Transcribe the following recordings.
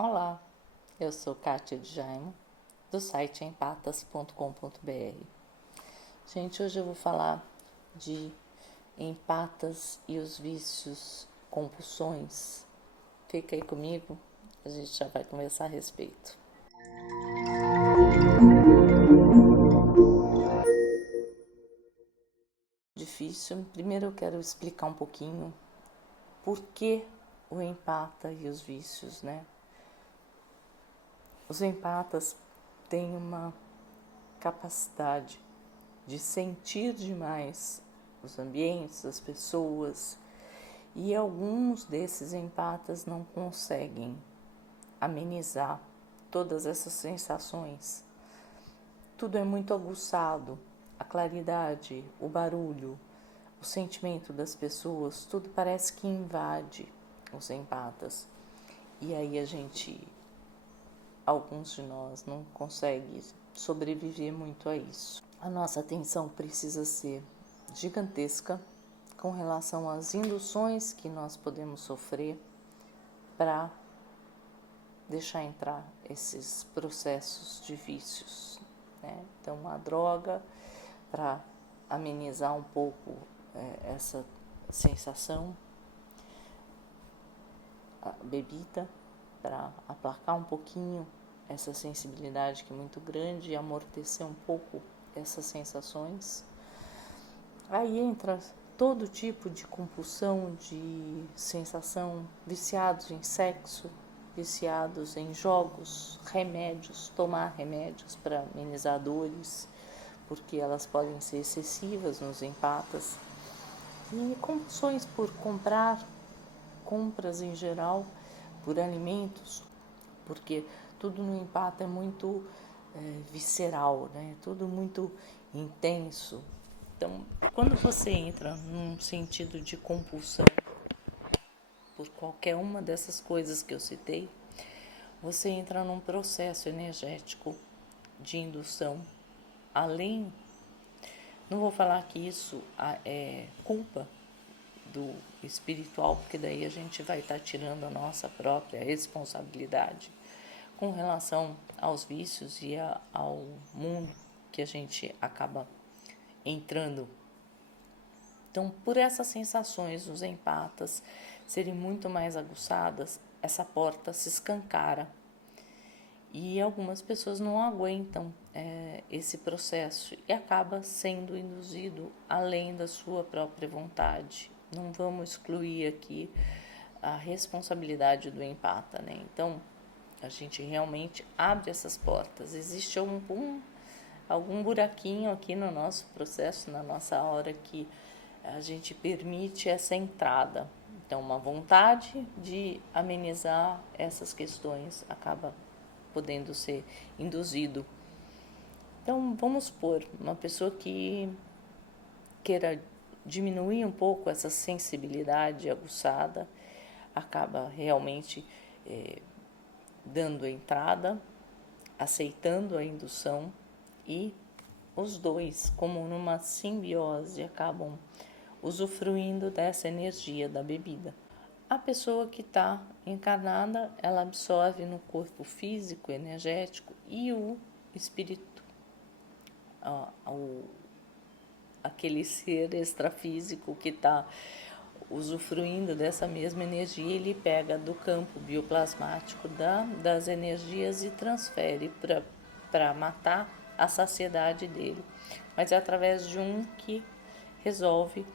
Olá, eu sou Kátia de Jaime, do site empatas.com.br. Gente, hoje eu vou falar de empatas e os vícios, compulsões. Fica aí comigo, a gente já vai conversar a respeito. Difícil. Primeiro eu quero explicar um pouquinho por que o empata e os vícios, né? Os empatas têm uma capacidade de sentir demais os ambientes, as pessoas, e alguns desses empatas não conseguem amenizar todas essas sensações. Tudo é muito aguçado, a claridade, o barulho, o sentimento das pessoas, tudo parece que invade os empatas. E aí alguns de nós não conseguem sobreviver muito a isso. A nossa atenção precisa ser gigantesca com relação às induções que nós podemos sofrer para deixar entrar esses processos de vícios, né? Então, a droga para amenizar um pouco essa sensação, a bebida para aplacar um pouquinho essa sensibilidade que é muito grande e amortecer um pouco essas sensações. Aí entra todo tipo de compulsão, de sensação, viciados em sexo, viciados em jogos, remédios, tomar remédios para amenizar dores, porque elas podem ser excessivas nos empatas. E compulsões por compras em geral, por alimentos, porque tudo no empata é muito visceral, né? Tudo muito intenso. Então, quando você entra num sentido de compulsão por qualquer uma dessas coisas que eu citei, você entra num processo energético de indução. Além, não vou falar que isso é culpa do espiritual, porque daí a gente vai estar tirando a nossa própria responsabilidade com relação aos vícios e ao mundo que a gente acaba entrando. Então, por essas sensações, os empatas serem muito mais aguçadas, essa porta se escancara. E algumas pessoas não aguentam esse processo e acaba sendo induzido além da sua própria vontade. Não vamos excluir aqui a responsabilidade do empata, né? Então, a gente realmente abre essas portas. Existe algum buraquinho aqui no nosso processo, na nossa hora, que a gente permite essa entrada. Então, uma vontade de amenizar essas questões acaba podendo ser induzido. Então, vamos supor, uma pessoa que queira diminuir um pouco essa sensibilidade aguçada, acaba realmente dando entrada, aceitando a indução, e os dois, como numa simbiose, acabam usufruindo dessa energia da bebida. A pessoa que está encarnada, ela absorve no corpo físico, energético, e o espírito, aquele ser extrafísico que está usufruindo dessa mesma energia, ele pega do campo bioplasmático das energias e transfere para matar a saciedade dele. Mas é através de um que resolve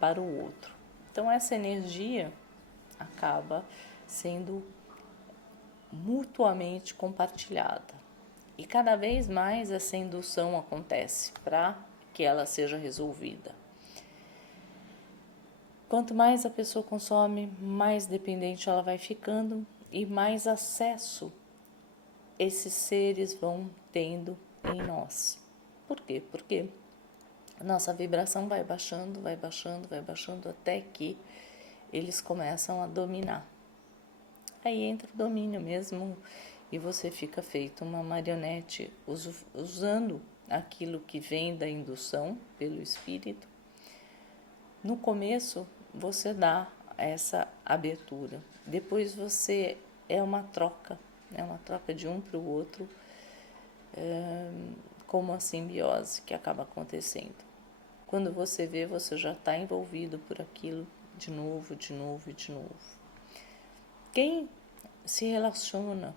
para o outro. Então, essa energia acaba sendo mutuamente compartilhada. E cada vez mais essa indução acontece para que ela seja resolvida. Quanto mais a pessoa consome, mais dependente ela vai ficando e mais acesso esses seres vão tendo em nós. Por quê? Porque a nossa vibração vai baixando, vai baixando, vai baixando até que eles começam a dominar. Aí entra o domínio mesmo e você fica feito uma marionete usando aquilo que vem da indução pelo espírito. No começo você dá essa abertura, depois você é uma troca de um para o outro, como a simbiose que acaba acontecendo. Quando você vê, você já está envolvido por aquilo de novo, de novo e de novo. Quem se relaciona,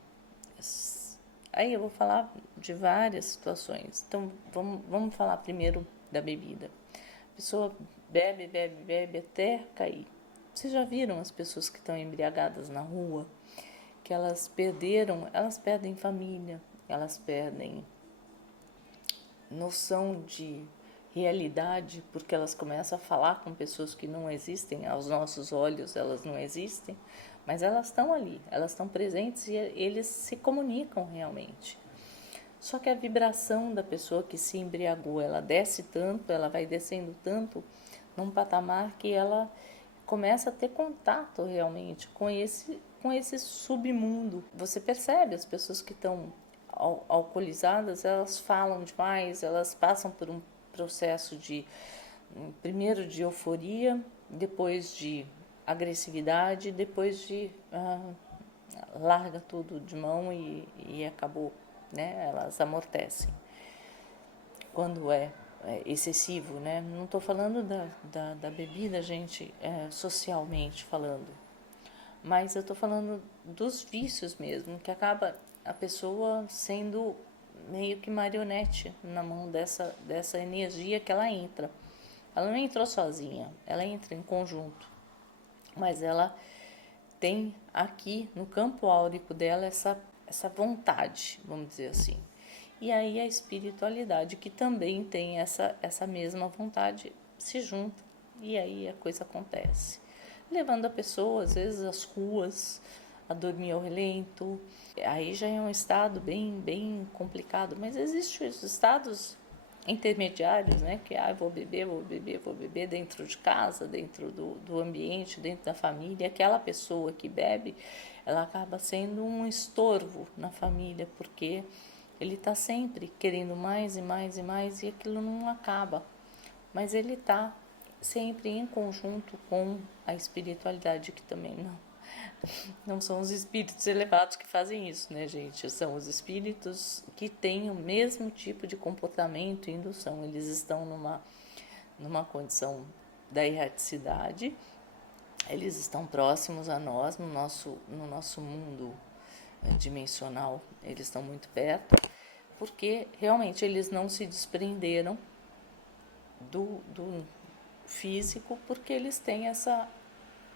aí eu vou falar de várias situações. Então vamos falar primeiro da bebida. A pessoa bebe até cair. Vocês já viram as pessoas que estão embriagadas na rua? Que elas perdem família, elas perdem noção de realidade, porque elas começam a falar com pessoas que não existem, aos nossos olhos elas não existem, mas elas estão ali, elas estão presentes e eles se comunicam realmente. Só que a vibração da pessoa que se embriagou, ela desce tanto, ela vai descendo tanto, num patamar que ela começa a ter contato realmente com esse submundo. Você percebe as pessoas que estão alcoolizadas, elas falam demais, elas passam por um processo primeiro de euforia, depois de agressividade, depois de larga tudo de mão e acabou, né? Elas amortecem. Quando é excessivo, né? Não estou falando da bebida, gente, socialmente falando, mas eu estou falando dos vícios mesmo, que acaba a pessoa sendo meio que marionete na mão dessa energia que ela entra. Ela não entrou sozinha, ela entra em conjunto, mas ela tem aqui no campo áurico dela essa vontade, vamos dizer assim. E aí a espiritualidade, que também tem essa mesma vontade, se junta e aí a coisa acontece. Levando a pessoa, às vezes, às ruas, a dormir ao relento. Aí já é um estado bem complicado, mas existem os estados intermediários, né? Que vou beber dentro de casa, dentro do ambiente, dentro da família. Aquela pessoa que bebe, ela acaba sendo um estorvo na família, porque ele está sempre querendo mais e mais e mais e aquilo não acaba. Mas ele está sempre em conjunto com a espiritualidade, que também não são os espíritos elevados que fazem isso, né, gente? São os espíritos que têm o mesmo tipo de comportamento e indução. Eles estão numa condição da erraticidade, eles estão próximos a nós, no nosso mundo dimensional, eles estão muito perto, porque realmente eles não se desprenderam do físico, porque eles têm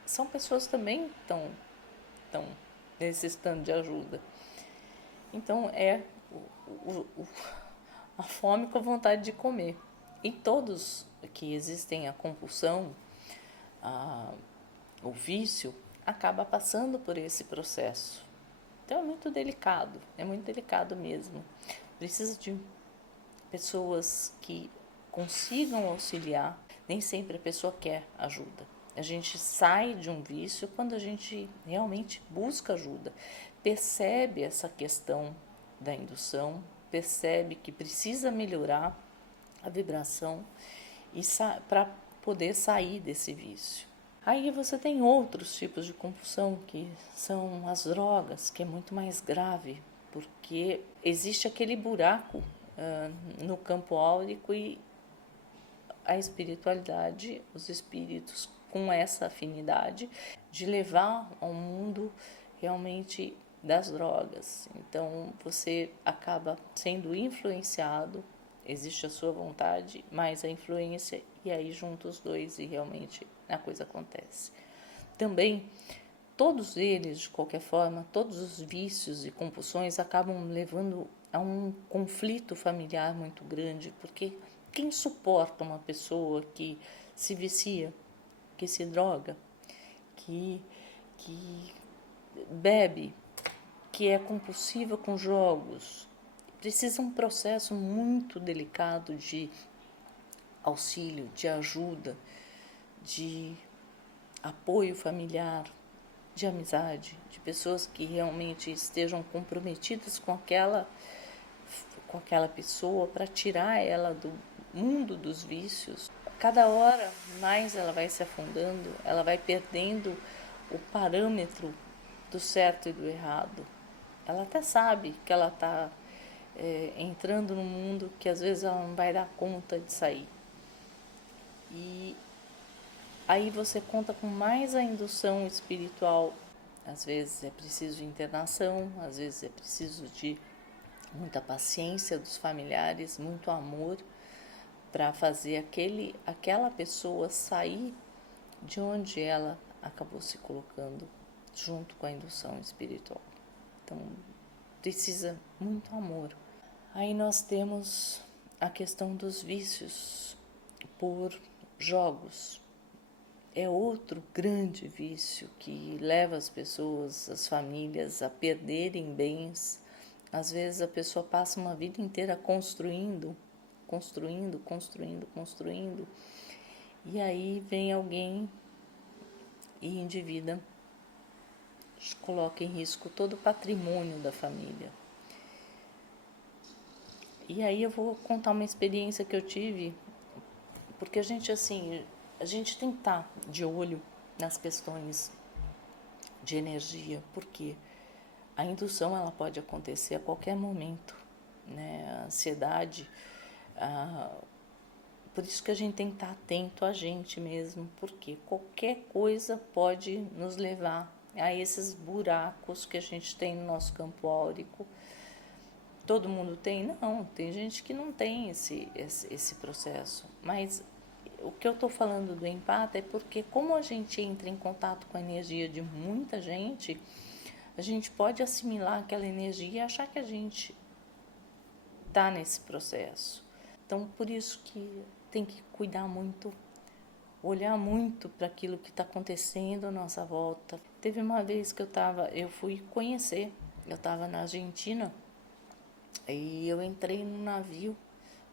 são pessoas também estão necessitando de ajuda. Então a fome com a vontade de comer. Em todos que existem a compulsão, o vício, acaba passando por esse processo. Então é muito delicado mesmo. Precisa de pessoas que consigam auxiliar. Nem sempre a pessoa quer ajuda. A gente sai de um vício quando a gente realmente busca ajuda, percebe essa questão da indução, percebe que precisa melhorar a vibração para poder sair desse vício. Aí você tem outros tipos de compulsão, que são as drogas, que é muito mais grave, porque existe aquele buraco no campo áurico e a espiritualidade, os espíritos com essa afinidade de levar ao mundo realmente das drogas. Então você acaba sendo influenciado, existe a sua vontade, mais a influência, e aí juntam os dois e realmente a coisa acontece. Também todos eles, de qualquer forma, todos os vícios e compulsões acabam levando a um conflito familiar muito grande, porque quem suporta uma pessoa que se vicia, que se droga, que bebe, que é compulsiva com jogos? Precisa um processo muito delicado de auxílio, de ajuda, de apoio familiar, de amizade, de pessoas que realmente estejam comprometidas com aquela pessoa para tirar ela do mundo dos vícios. Cada hora mais ela vai se afundando, ela vai perdendo o parâmetro do certo e do errado. Ela até sabe que ela está entrando num mundo que às vezes ela não vai dar conta de sair. E aí você conta com mais a indução espiritual. Às vezes é preciso de internação, às vezes é preciso de muita paciência dos familiares, muito amor, para fazer aquela pessoa sair de onde ela acabou se colocando, junto com a indução espiritual. Então, precisa muito amor. Aí nós temos a questão dos vícios por jogos. É outro grande vício que leva as pessoas, as famílias a perderem bens. Às vezes a pessoa passa uma vida inteira construindo, e aí vem alguém e endivida, coloca em risco todo o patrimônio da família. E aí eu vou contar uma experiência que eu tive, porque a gente tem que estar de olho nas questões de energia, porque a indução ela pode acontecer a qualquer momento, né? A ansiedade, por isso que a gente tem que estar atento a gente mesmo, porque qualquer coisa pode nos levar a esses buracos que a gente tem no nosso campo áurico. Todo mundo tem? Não, tem gente que não tem esse processo. Mas o que eu estou falando do empata é porque como a gente entra em contato com a energia de muita gente, a gente pode assimilar aquela energia e achar que a gente está nesse processo. Então, por isso que tem que cuidar muito, olhar muito para aquilo que está acontecendo à nossa volta. Teve uma vez que eu fui conhecer, eu estava na Argentina e eu entrei num navio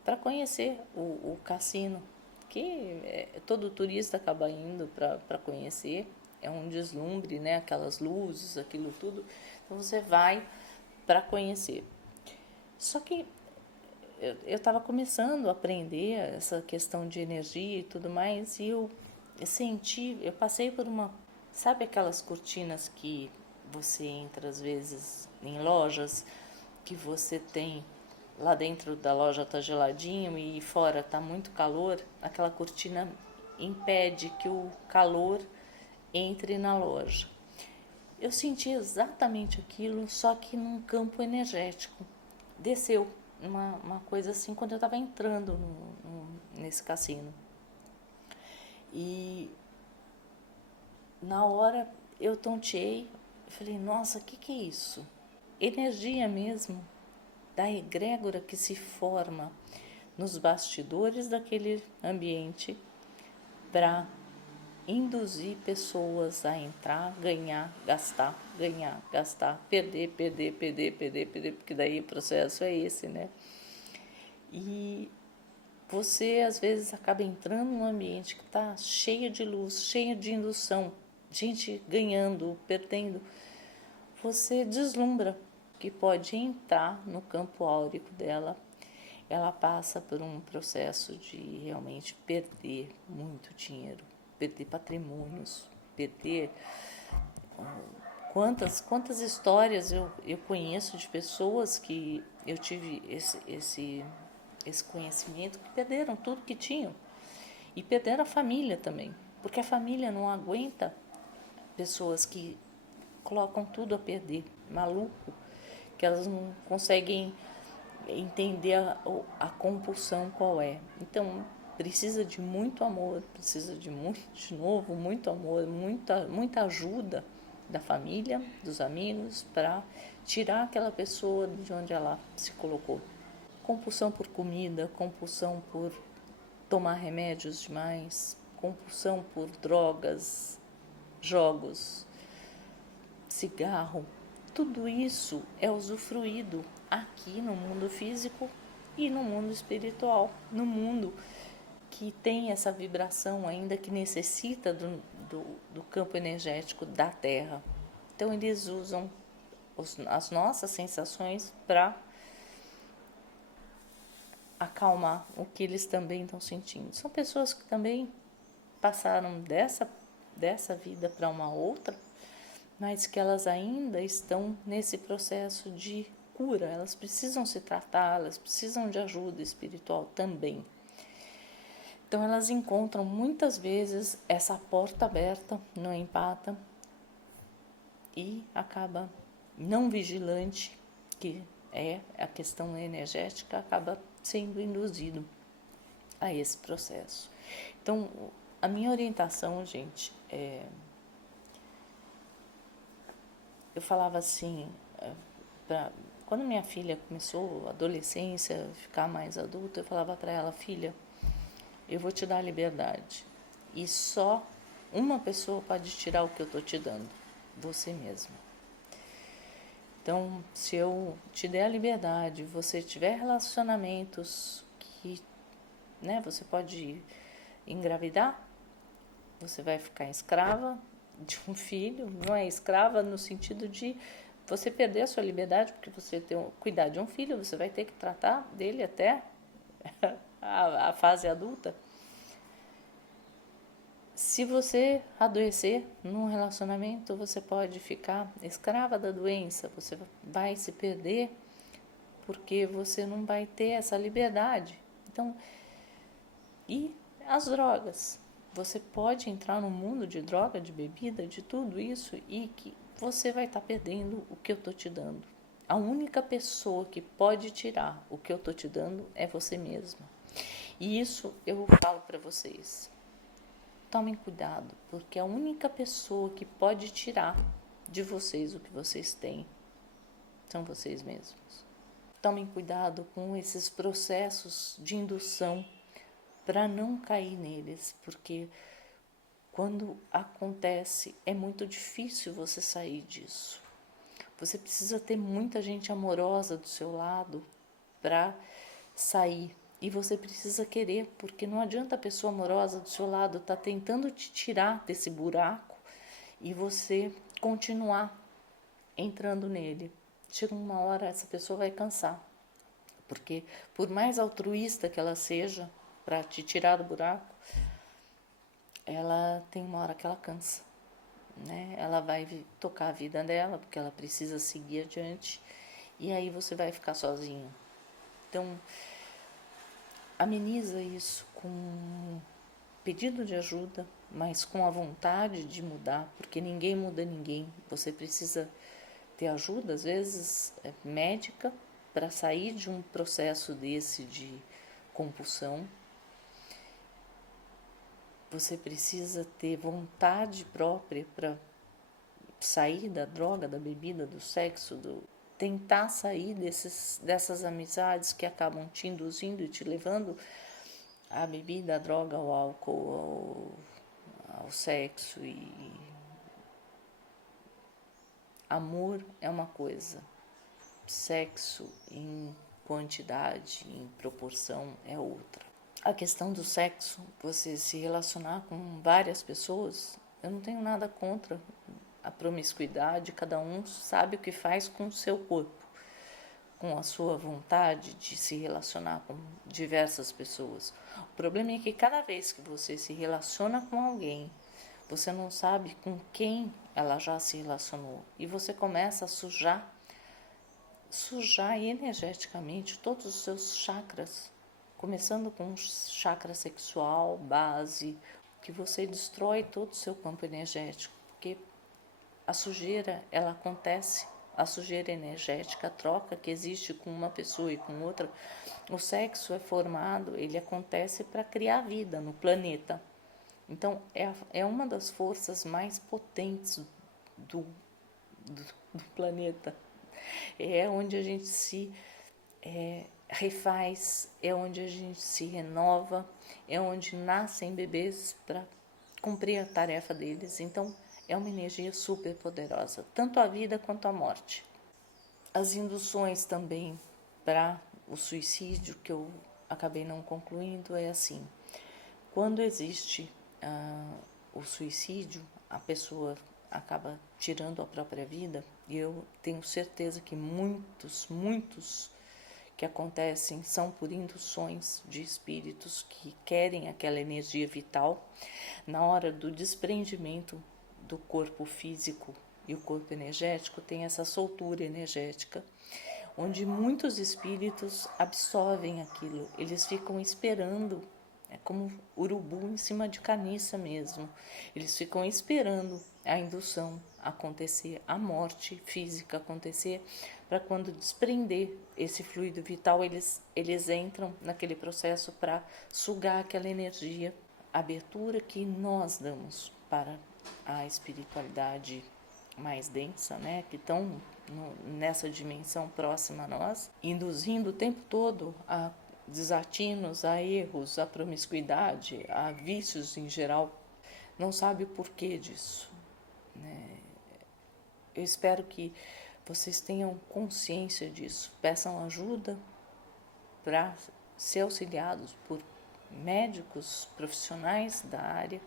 para conhecer o cassino, que todo turista acaba indo para conhecer, é um deslumbre, né? Aquelas luzes, aquilo tudo, então você vai para conhecer. Só que eu estava começando a aprender essa questão de energia e tudo mais, e eu passei por sabe aquelas cortinas que você entra às vezes em lojas, que você tem lá dentro da loja tá geladinho e fora tá muito calor, aquela cortina impede que o calor entre na loja. Eu senti exatamente aquilo, só que num campo energético. Desceu uma coisa assim quando eu estava entrando nesse cassino. E na hora eu tonteei, falei, nossa, o que é isso? Energia mesmo, da egrégora que se forma nos bastidores daquele ambiente para induzir pessoas a entrar, ganhar, gastar, perder, porque daí o processo é esse, né? E você às vezes acaba entrando num ambiente que está cheio de luz, cheio de indução, gente ganhando, perdendo. Você deslumbra que pode entrar no campo áurico dela. Ela passa por um processo de realmente perder muito dinheiro, perder patrimônios, perder... Quantas histórias eu conheço de pessoas que eu tive esse conhecimento, que perderam tudo que tinham e perderam a família também, porque a família não aguenta pessoas que colocam tudo a perder, maluco, que elas não conseguem entender a compulsão qual é. Então, precisa de muito amor, precisa de muito amor, muita ajuda da família, dos amigos, para tirar aquela pessoa de onde ela se colocou. Compulsão por comida, compulsão por tomar remédios demais, compulsão por drogas, jogos, cigarro, tudo isso é usufruído aqui no mundo físico e no mundo espiritual, no mundo que tem essa vibração ainda, que necessita do campo energético da Terra. Então eles usam as nossas sensações para acalmar o que eles também estão sentindo. São pessoas que também passaram dessa vida para uma outra, mas que elas ainda estão nesse processo de cura, elas precisam se tratar, elas precisam de ajuda espiritual também. Então elas encontram muitas vezes essa porta aberta no empata e acaba não vigilante, que é a questão energética, acaba sendo induzido a esse processo. Então, a minha orientação, gente, eu falava assim, quando minha filha começou a adolescência, ficar mais adulta, eu falava para ela: filha, eu vou te dar a liberdade e só uma pessoa pode tirar o que eu estou te dando, você mesma. Então, se eu te der a liberdade, você tiver relacionamentos que, né, você pode engravidar, você vai ficar escrava de um filho, não é escrava no sentido de você perder a sua liberdade, porque você tem cuidar de um filho, você vai ter que tratar dele até a fase adulta. Se você adoecer num relacionamento, você pode ficar escrava da doença, você vai se perder porque você não vai ter essa liberdade. Então, e as drogas? Você pode entrar no mundo de droga, de bebida, de tudo isso e que você vai estar perdendo o que eu estou te dando. A única pessoa que pode tirar o que eu estou te dando é você mesma. E isso eu falo para vocês. Tomem cuidado, porque a única pessoa que pode tirar de vocês o que vocês têm são vocês mesmos. Tomem cuidado com esses processos de indução para não cair neles, porque quando acontece é muito difícil você sair disso. Você precisa ter muita gente amorosa do seu lado para sair. E você precisa querer, porque não adianta a pessoa amorosa do seu lado estar tentando te tirar desse buraco e você continuar entrando nele. Chega uma hora, essa pessoa vai cansar. Porque por mais altruísta que ela seja para te tirar do buraco, ela tem uma hora que ela cansa, né? Ela vai tocar a vida dela, porque ela precisa seguir adiante, e aí você vai ficar sozinho. Então, ameniza isso com pedido de ajuda, mas com a vontade de mudar, porque ninguém muda ninguém. Você precisa ter ajuda, às vezes médica, para sair de um processo desse de compulsão. Você precisa ter vontade própria para sair da droga, da bebida, do sexo, tentar sair dessas amizades que acabam te induzindo e te levando à bebida, à droga, ao álcool, ao sexo. E amor é uma coisa, sexo em quantidade, em proporção é outra. A questão do sexo, você se relacionar com várias pessoas, eu não tenho nada contra a promiscuidade, cada um sabe o que faz com o seu corpo, com a sua vontade de se relacionar com diversas pessoas. O problema é que cada vez que você se relaciona com alguém, você não sabe com quem ela já se relacionou e você começa a sujar energeticamente todos os seus chakras, começando com o chakra sexual, base, que você destrói todo o seu campo energético, porque a sujeira, ela acontece, a sujeira energética, a troca que existe com uma pessoa e com outra, o sexo é formado, ele acontece para criar vida no planeta. Então, é uma das forças mais potentes do planeta. É onde a gente se refaz, é onde a gente se renova, é onde nascem bebês para cumprir a tarefa deles. Então, é uma energia super poderosa, tanto a vida quanto a morte. As induções também para o suicídio, que eu acabei não concluindo, é assim: quando existe o suicídio, a pessoa acaba tirando a própria vida, e eu tenho certeza que muitos que acontecem são por induções de espíritos que querem aquela energia vital. Na hora do desprendimento do corpo físico e o corpo energético tem essa soltura energética, onde muitos espíritos absorvem aquilo, eles ficam esperando, é como urubu em cima de caniça mesmo, eles ficam esperando a indução acontecer, a morte física acontecer, para quando desprender esse fluido vital, eles entram naquele processo para sugar aquela energia, a abertura que nós damos para a espiritualidade mais densa, né, que estão nessa dimensão próxima a nós, induzindo o tempo todo a desatinos, a erros, a promiscuidade, a vícios em geral, não sabe o porquê disso, né? Eu espero que vocês tenham consciência disso, peçam ajuda para ser auxiliados por médicos profissionais da área.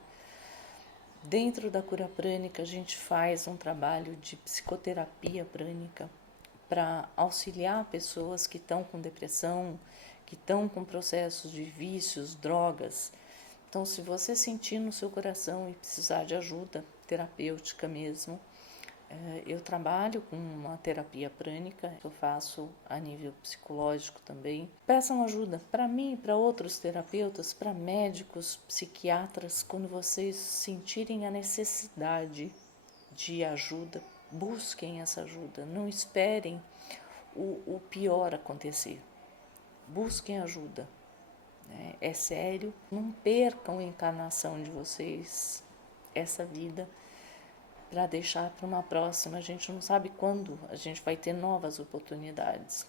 Dentro da cura prânica, a gente faz um trabalho de psicoterapia prânica para auxiliar pessoas que estão com depressão, que estão com processos de vícios, drogas. Então, se você sentir no seu coração e precisar de ajuda terapêutica mesmo, eu trabalho com uma terapia prânica, eu faço a nível psicológico também. Peçam ajuda para mim, para outros terapeutas, para médicos, psiquiatras, quando vocês sentirem a necessidade de ajuda, busquem essa ajuda, não esperem o pior acontecer, busquem ajuda. É sério, não percam a encarnação de vocês, essa vida, para deixar para uma próxima. A gente não sabe quando a gente vai ter novas oportunidades,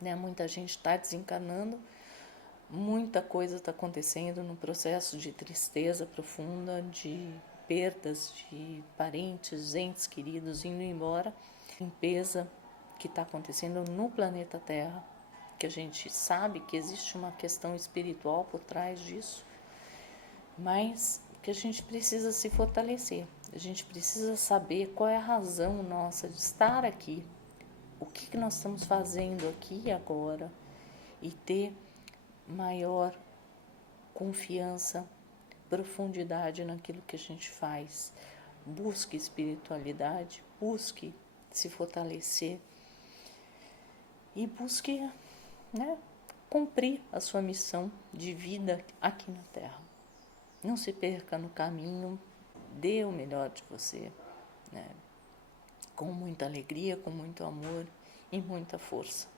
né? Muita gente está desencarnando, muita coisa está acontecendo no processo de tristeza profunda, de perdas de parentes, entes queridos indo embora, limpeza que está acontecendo no planeta Terra, que a gente sabe que existe uma questão espiritual por trás disso, mas que a gente precisa se fortalecer, a gente precisa saber qual é a razão nossa de estar aqui, o que nós estamos fazendo aqui e agora, e ter maior confiança, profundidade naquilo que a gente faz. Busque espiritualidade, busque se fortalecer e busque, né, cumprir a sua missão de vida aqui na Terra. Não se perca no caminho, dê o melhor de você, né, com muita alegria, com muito amor e muita força.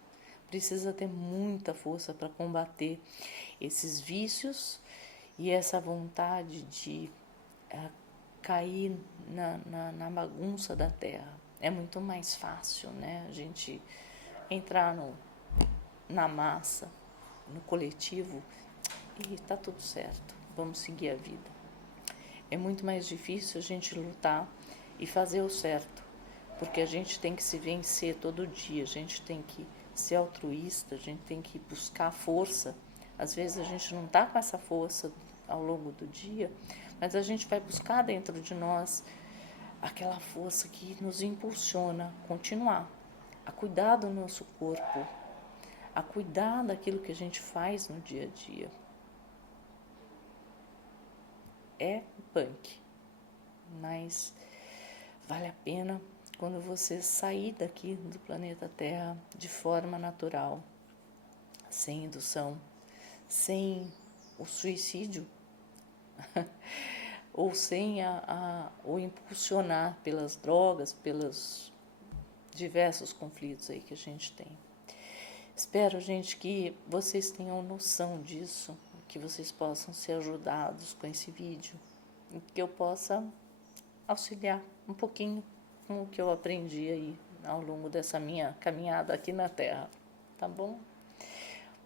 Precisa ter muita força para combater esses vícios e essa vontade de cair na bagunça da Terra. É muito mais fácil, né, a gente entrar na massa, no coletivo, e tá tudo certo, vamos seguir a vida. É muito mais difícil a gente lutar e fazer o certo, porque a gente tem que se vencer todo dia, a gente tem que ser altruísta, a gente tem que buscar força. Às vezes a gente não tá com essa força ao longo do dia, mas a gente vai buscar dentro de nós aquela força que nos impulsiona a continuar, a cuidar do nosso corpo, a cuidar daquilo que a gente faz no dia a dia. É punk, mas vale a pena quando você sair daqui do planeta Terra de forma natural, sem indução, sem o suicídio, ou sem o impulsionar pelas drogas, pelos diversos conflitos aí que a gente tem. Espero, gente, que vocês tenham noção disso, que vocês possam ser ajudados com esse vídeo e que eu possa auxiliar um pouquinho com o que eu aprendi aí ao longo dessa minha caminhada aqui na Terra, tá bom?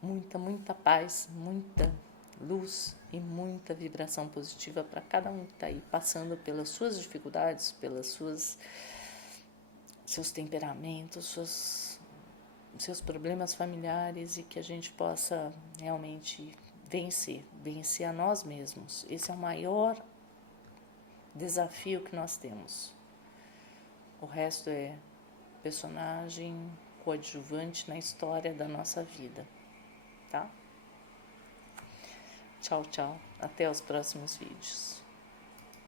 Muita paz, muita luz e muita vibração positiva para cada um que está aí passando pelas suas dificuldades, pelas seus temperamentos, seus problemas familiares, e que a gente possa realmente vencer a nós mesmos. Esse é o maior desafio que nós temos. O resto é personagem coadjuvante na história da nossa vida, tá? Tchau, tchau. Até os próximos vídeos.